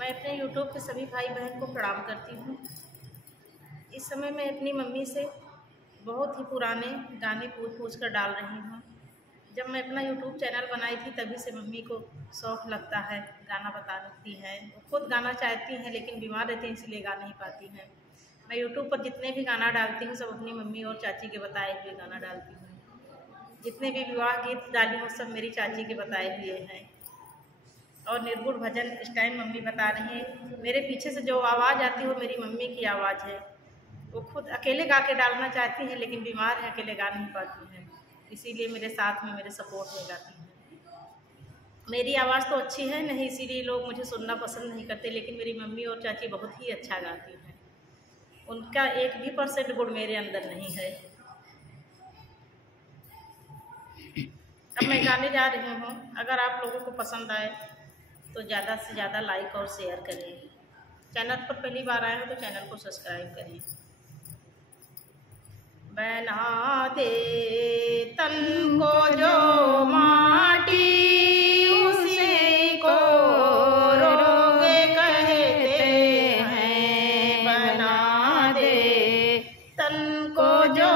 मैं अपने यूट्यूब के सभी भाई बहन को प्रणाम करती हूँ। इस समय मैं अपनी मम्मी से बहुत ही पुराने गाने पूछ कर डाल रही हूँ। जब मैं अपना यूट्यूब चैनल बनाई थी तभी से मम्मी को शौक़ लगता है, गाना बताती हैं। वो खुद गाना चाहती हैं लेकिन बीमार रहती हैं इसलिए गा नहीं पाती हैं। मैं यूट्यूब पर जितने भी गाना डालती हूँ सब अपनी मम्मी और चाची के बताए हुए गाना डालती हूँ। जितने भी विवाह गीत डाली हूँ सब मेरी चाची के बताए हुए हैं। और निर्गुण भजन इस टाइम मम्मी बता रही हैं। मेरे पीछे से जो आवाज़ आती है वो मेरी मम्मी की आवाज़ है। वो खुद अकेले गा के डालना चाहती हैं लेकिन बीमार है, अकेले गा नहीं पाती हैं, इसीलिए मेरे साथ में मेरे सपोर्ट में गाती हैं। मेरी आवाज़ तो अच्छी है नहीं, इसीलिए लोग मुझे सुनना पसंद नहीं करते, लेकिन मेरी मम्मी और चाची बहुत ही अच्छा गाती हैं। उनका 1% भी गुण मेरे अंदर नहीं है। अब मैं गाने जा रही हूँ। अगर आप लोगों को पसंद आए तो ज़्यादा से ज़्यादा लाइक और शेयर करें। चैनल पर पहली बार आए हो तो चैनल को सब्सक्राइब करें। बना दे तन को जो माटी उसी को रोग कहते हैं। बना दे तन को जो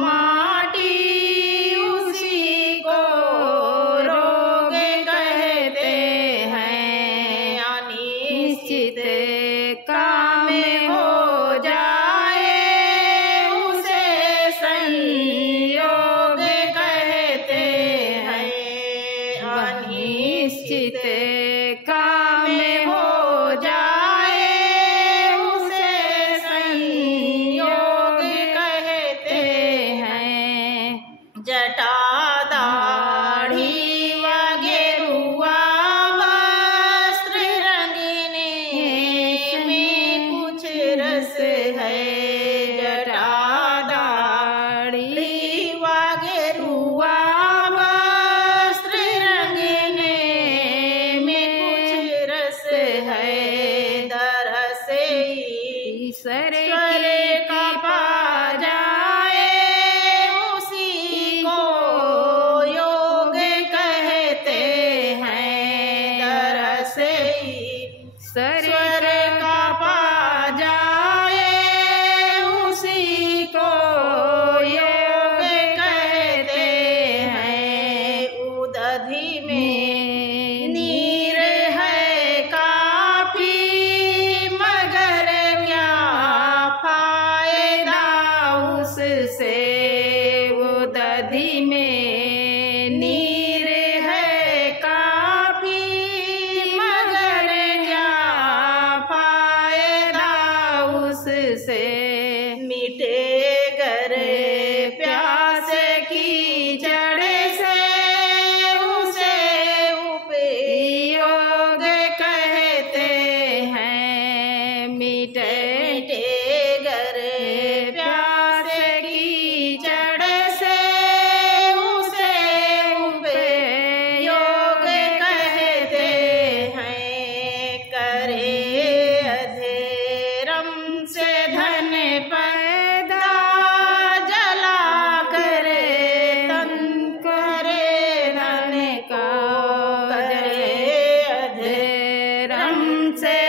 माटी उसी को रोग कहते हैं। अनिश्चित काम हो जाए उसे संयोग कहते हैं। अनिश्चित काम हो जाए उसे संयोग कहते हैं। जटा दाढ़ी व गेरुआ वस्त्र रंगीने में कुछ रस है। जटा दाढ़ी व गेरुआ वस्त्र रंगीने में कुछ रस है। दरस ईश्वर का पा जाए उसी को योग कहते हैं। दरस ईश्वर का पा जाए उसी को योग कहते हैं। उदधि में नीर है काफी मगर क्या फायदा उससे। उदधि में नीर है काफी मगर क्या फायदा उससे। मिटे गर प्यास की जड़ से उसे उपयोग कहते हैं। मिटे गर प्यास की जड़ से उसे उपयोग कहते हैं। करे अधेरम से धन पैदा जला करे तन करे धन का। करे अधेरम से